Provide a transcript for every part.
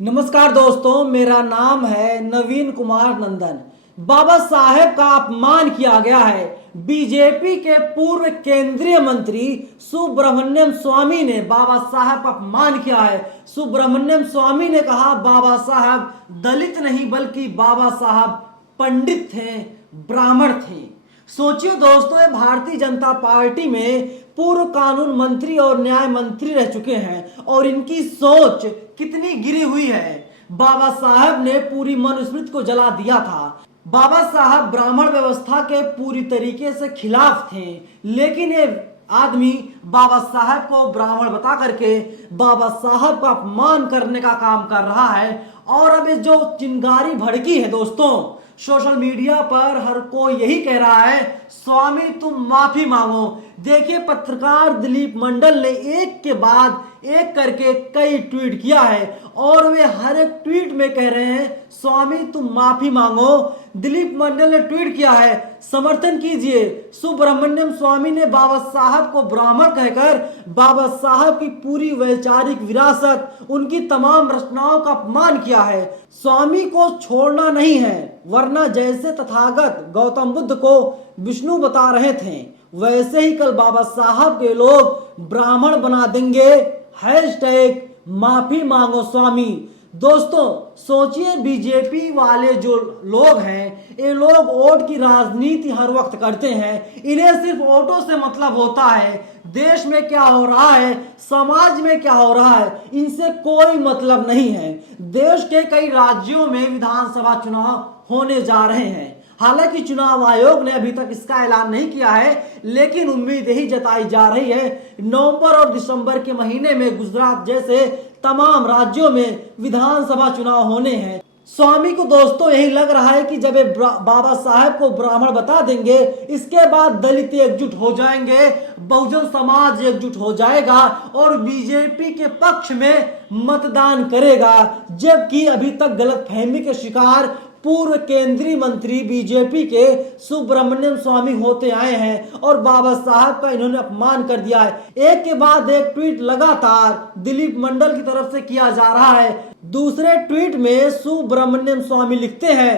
नमस्कार दोस्तों, मेरा नाम है नवीन कुमार नंदन। बाबा साहेब का अपमान किया गया है। बीजेपी के पूर्व केंद्रीय मंत्री सुब्रमण्यम स्वामी ने बाबा साहेब का अपमान किया है। सुब्रमण्यम स्वामी ने कहा बाबा साहब दलित नहीं बल्कि बाबा साहब पंडित थे, ब्राह्मण थे। सोचिए दोस्तों, ये भारतीय जनता पार्टी में पूर्व कानून मंत्री और न्याय मंत्री रह चुके हैं और इनकी सोच कितनी गिरी हुई है। बाबा साहब ने पूरी मनुस्मृति को जला दिया था। बाबा साहब ब्राह्मण व्यवस्था के पूरी तरीके से खिलाफ थे, लेकिन ये आदमी बाबा साहब को ब्राह्मण बता करके बाबा साहब का अपमान करने का काम कर रहा है। और अब ये जो चिंगारी भड़की है दोस्तों, सोशल मीडिया पर हर कोई यही कह रहा है स्वामी तुम माफी मांगो। देखिए, पत्रकार दिलीप मंडल ने एक के बाद एक करके कई ट्वीट किया है और वे हर एक ट्वीट में कह रहे हैं स्वामी तुम माफी मांगो। दिलीप मंडल ने ट्वीट किया है समर्थन कीजिए। सुब्रमण्यम स्वामी ने बाबा साहब को ब्राह्मण कहकर बाबा साहब की पूरी वैचारिक विरासत, उनकी तमाम रचनाओं का अपमान किया है। स्वामी को छोड़ना नहीं है, वरना जैसे तथागत गौतम बुद्ध को विष्णु बता रहे थे वैसे ही कल बाबा साहब के लोग ब्राह्मण बना देंगे। हैशटैग माफी मांगो स्वामी। दोस्तों सोचिए, बीजेपी वाले जो लोग हैं, ये लोग वोट की राजनीति हर वक्त करते हैं। इन्हें सिर्फ वोटों से मतलब होता है। देश में क्या हो रहा है, समाज में क्या हो रहा है, इनसे कोई मतलब नहीं है। देश के कई राज्यों में विधानसभा चुनाव होने जा रहे हैं। हालांकि चुनाव आयोग ने अभी तक इसका ऐलान नहीं किया है, लेकिन उम्मीद यही जताई जा रही है नवंबर और दिसंबर के महीने में गुजरात जैसे तमाम राज्यों में विधानसभा चुनाव होने हैं। स्वामी को दोस्तों यही लग रहा है कि जब बाबा साहब को ब्राह्मण बता देंगे, इसके बाद दलित एकजुट हो जाएंगे, बहुजन समाज एकजुट हो जाएगा और बीजेपी के पक्ष में मतदान करेगा। जबकि अभी तक गलतफहमी के शिकार पूर्व केंद्रीय मंत्री बीजेपी के सुब्रमण्यम स्वामी होते आए हैं और बाबा साहब का इन्होंने अपमान कर दिया है। एक के बाद एक ट्वीट लगातार दिलीप मंडल की तरफ से किया जा रहा है। दूसरे ट्वीट में सुब्रमण्यम स्वामी लिखते हैं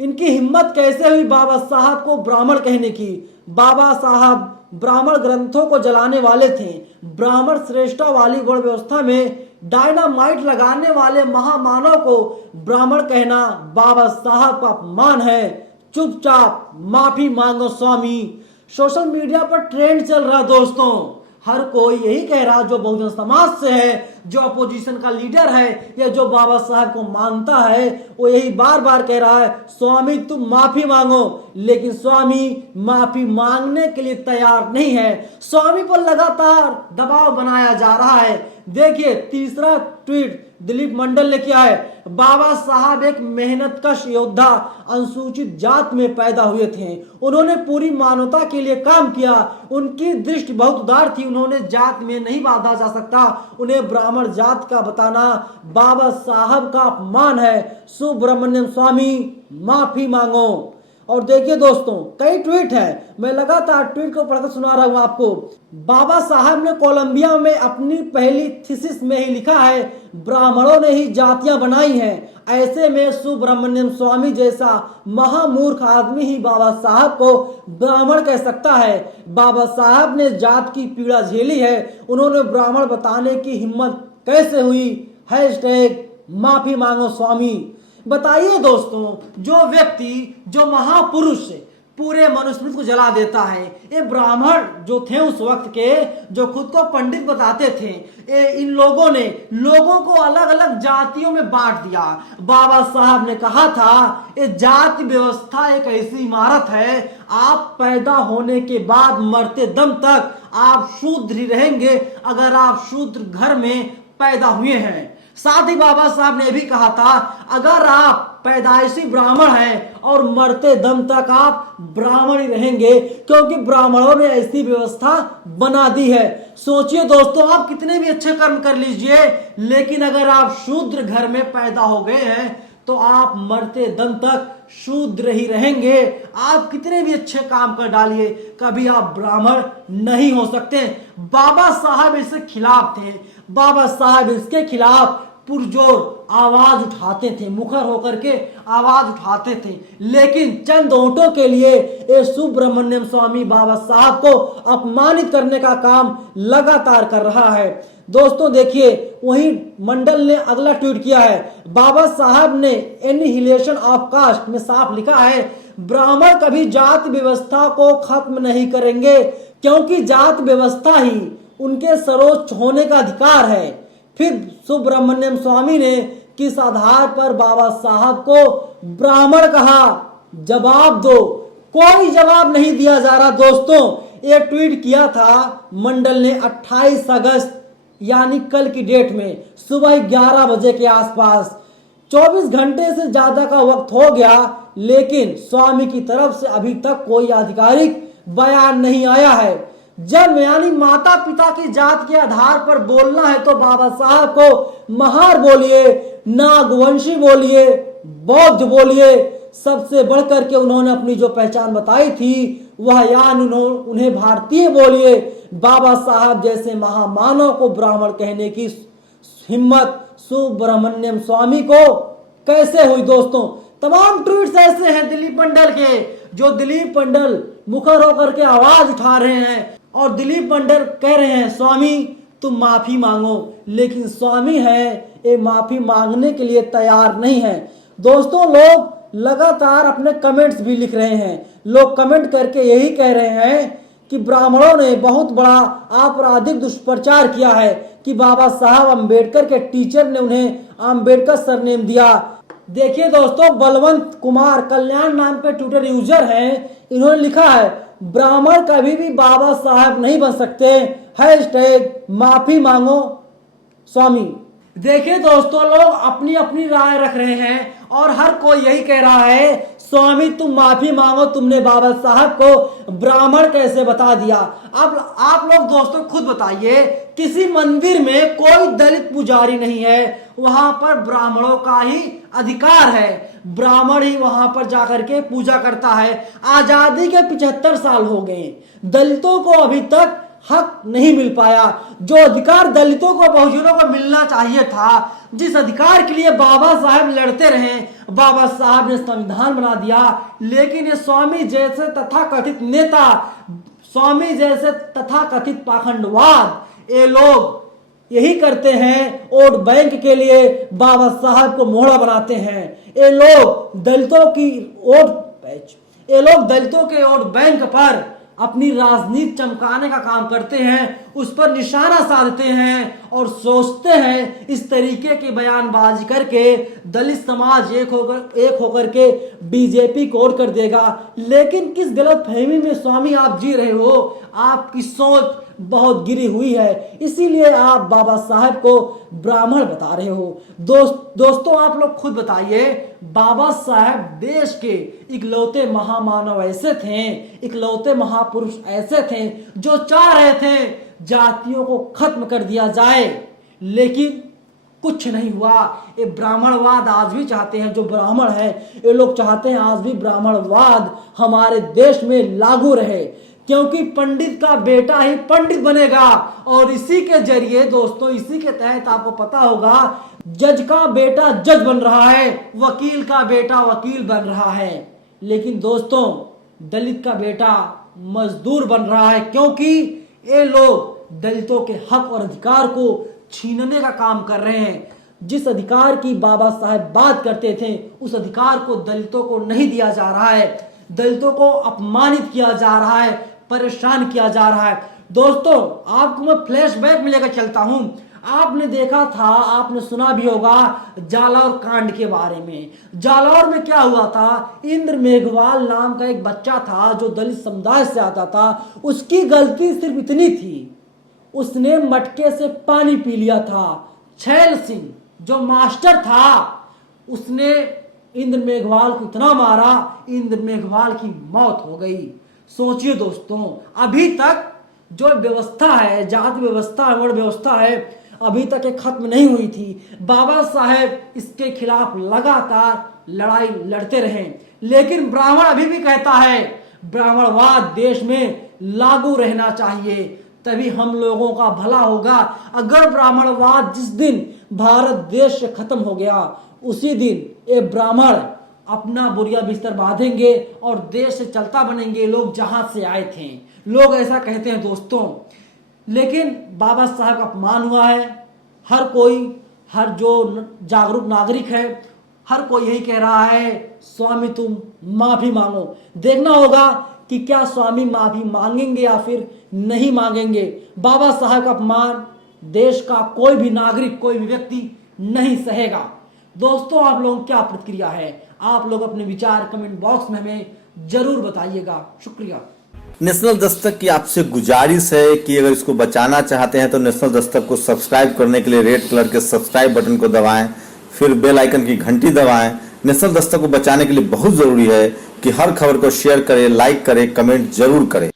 इनकी हिम्मत कैसे हुई बाबा साहब को ब्राह्मण कहने की। बाबा साहब ब्राह्मण ग्रंथों को जलाने वाले थे। ब्राह्मण श्रेष्ठा वाली गौड़ व्यवस्था में डायनामाइट लगाने वाले महामानव को ब्राह्मण कहना बाबा साहब का अपमान है। चुपचाप माफी मांगो स्वामी। सोशल मीडिया पर ट्रेंड चल रहा दोस्तों, हर कोई यही कह रहा, जो बहुजन समाज से है, जो अपोजिशन का लीडर है या जो बाबा साहब को मानता है, वो यही बार बार कह रहा है स्वामी तुम माफी मांगो। लेकिन स्वामी माफी मांगने के लिए तैयार नहीं है। स्वामी पर लगातार दबाव बनाया जा रहा है। देखिए, तीसरा ट्वीट दिलीप मंडल ने किया है बाबा साहब एक मेहनतकश योद्धा अनुसूचित जात में पैदा हुए थे। उन्होंने पूरी मानवता के लिए काम किया। उनकी दृष्टि बहुत उदार थी। उन्होंने जात में नहीं बांधा जा सकता। उन्हें ब्राह्मण जात का बताना बाबा साहब का अपमान है। सुब्रमण्यम स्वामी माफी मांगो। और देखिए दोस्तों, कई ट्वीट है, मैं लगातार ट्वीट को पढ़कर सुना रहा हूं आपको। बाबा साहब ने कोलंबिया में अपनी पहली थीसिस में ही लिखा है ब्राह्मणों ने ही जातियां बनाई हैं। ऐसे में सुब्रमण्यम स्वामी जैसा महामूर्ख आदमी ही बाबा साहब को ब्राह्मण कह सकता है। बाबा साहब ने जात की पीड़ा झेली है, उन्होंने ब्राह्मण बताने की हिम्मत कैसे हुई। हैशटैग माफी मांगो स्वामी। बताइए दोस्तों, जो व्यक्ति, जो महापुरुष पूरे मनुस्मृति को जला देता है, ये ब्राह्मण जो थे उस वक्त के, जो खुद को पंडित बताते थे, इन लोगों ने लोगों को अलग अलग जातियों में बांट दिया। बाबा साहब ने कहा था ये जाति व्यवस्था एक ऐसी इमारत है, आप पैदा होने के बाद मरते दम तक आप शूद्र ही रहेंगे अगर आप शूद्र घर में पैदा हुए हैं। साथ ही बाबा साहब ने भी कहा था अगर आप पैदाइशी ब्राह्मण हैं और मरते दम तक आप ब्राह्मण ही रहेंगे, क्योंकि ब्राह्मणों ने ऐसी व्यवस्था बना दी है। सोचिए दोस्तों, आप कितने भी अच्छे कर्म कर लीजिए, लेकिन अगर आप शूद्र घर में पैदा हो गए हैं तो आप मरते दम तक शूद्र ही रहेंगे। आप कितने भी अच्छे काम कर डालिए, कभी आप ब्राह्मण नहीं हो सकते। बाबा साहब इसके खिलाफ थे। बाबा साहब इसके खिलाफ पुरजोर आवाज उठाते थे, मुखर होकर के आवाज उठाते थे, लेकिन चंद वोटों के लिए ये सुब्रमण्यम स्वामी बाबा साहब को अपमानित करने का काम लगातार कर रहा है। दोस्तों देखिए, वहीं मंडल ने अगला ट्वीट किया है। बाबा साहब ने एनिहिलेशन ऑफ कास्ट में साफ लिखा है, ब्राह्मण कभी जाति व्यवस्था को खत्म नहीं करेंगे, क्योंकि जाति व्यवस्था ही उनके सर्वोच्च होने का अधिकार है। फिर सुब्रमण्यम स्वामी ने किस आधार पर बाबा साहब को ब्राह्मण कहा, जवाब दो। कोई जवाब नहीं दिया जा रहा। दोस्तों, एक ट्वीट किया था मंडल ने 28 अगस्त यानी कल की डेट में सुबह 11 बजे के आसपास। 24 घंटे से ज्यादा का वक्त हो गया, लेकिन स्वामी की तरफ से अभी तक कोई आधिकारिक बयान नहीं आया है। जब यानी माता पिता की जात के आधार पर बोलना है तो बाबा साहब को महार बोलिए, नागवंशी बोलिए, बौद्ध बोलिए, सबसे बढ़कर के उन्होंने अपनी जो पहचान बताई थी वह यान उन्हें भारतीय बोलिए। बाबा साहब जैसे महामानव को ब्राह्मण कहने की हिम्मत सुब्रमण्यम स्वामी को कैसे हुई? दोस्तों, तमाम ट्वीट्स ऐसे हैं दिलीप मंडल के, जो दिलीप मंडल मुखर होकर के आवाज उठा रहे हैं और दिलीप मंडल कह रहे हैं स्वामी तुम माफी मांगो, लेकिन स्वामी है ये माफी मांगने के लिए तैयार नहीं है। दोस्तों, लोग लगातार अपने कमेंट्स भी लिख रहे हैं। लोग कमेंट करके यही कह रहे हैं कि ब्राह्मणों ने बहुत बड़ा आपराधिक दुष्प्रचार किया है कि बाबा साहब अंबेडकर के टीचर ने उन्हें अंबेडकर सरनेम दिया। देखिए दोस्तों, बलवंत कुमार कल्याण नाम के ट्विटर यूजर हैं, इन्होंने लिखा है ब्राह्मण कभी भी बाबा साहब नहीं बन सकते, हैशटैग माफी मांगो स्वामी। देखिए दोस्तों, लोग अपनी अपनी राय रख रहे हैं और हर कोई यही कह रहा है स्वामी तुम माफी मांगो, तुमने बाबा साहब को ब्राह्मण कैसे बता दिया। अब आप लोग दोस्तों खुद बताइए, किसी मंदिर में कोई दलित पुजारी नहीं है, वहां पर ब्राह्मणों का ही अधिकार है, ब्राह्मण ही वहां पर जाकर के पूजा करता है। आजादी के 75 साल हो गए, दलितों को अभी तक हक नहीं मिल पाया। जो अधिकार दलितों को बहुजनों को मिलना चाहिए था, जिस अधिकार के लिए बाबा साहब लड़ते रहे, बाबा साहब ने संविधान बना दिया, लेकिन ये स्वामी जैसे तथाकथित नेता, स्वामी जैसे तथाकथित पाखंडवाद, ये लोग यही करते हैं, वोट बैंक के लिए बाबा साहब को मोहरा बनाते हैं। ये लोग दलितों की ये लोग दलितों के वोट बैंक पर अपनी राजनीति चमकाने का काम करते हैं, उस पर निशाना साधते हैं और सोचते हैं इस तरीके की बयानबाजी करके दलित समाज एक होकर के बीजेपी को ओर कर देगा। लेकिन किस गलतफहमी में स्वामी आप जी रहे हो, आपकी सोच बहुत गिरी हुई है, इसीलिए आप बाबा साहब को ब्राह्मण बता रहे हो। दोस्तों आप लोग खुद बताइए, बाबा साहब देश के इकलौते महामानव ऐसे थे, इकलौते महापुरुष ऐसे थे जो चाह रहे थे जातियों को खत्म कर दिया जाए, लेकिन कुछ नहीं हुआ। ये ब्राह्मणवाद आज भी चाहते हैं, जो ब्राह्मण है ये लोग चाहते हैं आज भी ब्राह्मणवाद हमारे देश में लागू रहे, क्योंकि पंडित का बेटा ही पंडित बनेगा। और इसी के जरिए दोस्तों, इसी के तहत आपको पता होगा, जज का बेटा जज बन रहा है, वकील का बेटा वकील बन रहा है, लेकिन दोस्तों दलित का बेटा मजदूर बन रहा है, क्योंकि ये लोग दलितों के हक और अधिकार को छीनने का काम कर रहे हैं। जिस अधिकार की बाबा साहब बात करते थे, उस अधिकार को दलितों को नहीं दिया जा रहा है, दलितों को अपमानित किया जा रहा है, परेशान किया जा रहा है। दोस्तों आपको मैं फ्लैशबैक में लेकर चलता हूं। आपने देखा था, आपने सुना भी होगा जालौर कांड के बारे में। जालौर में क्या हुआ था, इंद्र मेघवाल नाम का एक बच्चा था जो दलित समुदाय से आता था। उसकी गलती सिर्फ इतनी थी, उसने मटके से पानी पी लिया था। छैल सिंह जो मास्टर था, उसने इंद्र मेघवाल को इतना मारा, इंद्र मेघवाल की मौत हो गई। सोचिए दोस्तों, अभी तक जो व्यवस्था है, जाति व्यवस्था है, वर्ण व्यवस्था है, अभी तक ये खत्म नहीं हुई थी। बाबा साहेब इसके खिलाफ लगातार लड़ाई लड़ते रहे, लेकिन ब्राह्मण अभी भी कहता है ब्राह्मणवाद देश में लागू रहना चाहिए। तभी हम लोगों का भला होगा। अगर ब्राह्मणवाद जिस दिन भारत देश से खत्म हो गया, उसी दिन ये ब्राह्मण अपना बुरिया बिस्तर बांधेंगे और देश से चलता बनेंगे लोग जहां से आए थे। लोग ऐसा कहते हैं दोस्तों, लेकिन बाबा साहब का अपमान हुआ है। हर कोई, हर जो जागरूक नागरिक है, हर कोई यही कह रहा है, स्वामी तुम माफी मांगो। देखना होगा कि क्या स्वामी माफी मांगेंगे या फिर नहीं मांगेंगे। बाबा साहब का अपमान देश का कोई भी नागरिक, कोई भी व्यक्ति नहीं सहेगा। दोस्तों, आप लोगों की क्या प्रतिक्रिया है? आप लोग अपने विचार कमेंट बॉक्स में हमें जरूर बताइएगा। शुक्रिया। नेशनल दस्तक की आपसे गुजारिश है कि अगर इसको बचाना चाहते हैं तो नेशनल दस्तक को सब्सक्राइब करने के लिए रेड कलर के सब्सक्राइब बटन को दबाएं, फिर बेल आइकन की घंटी दबाएं। नेशनल दस्तक को बचाने के लिए बहुत जरूरी है कि हर खबर को शेयर करें, लाइक करें, कमेंट जरूर करें।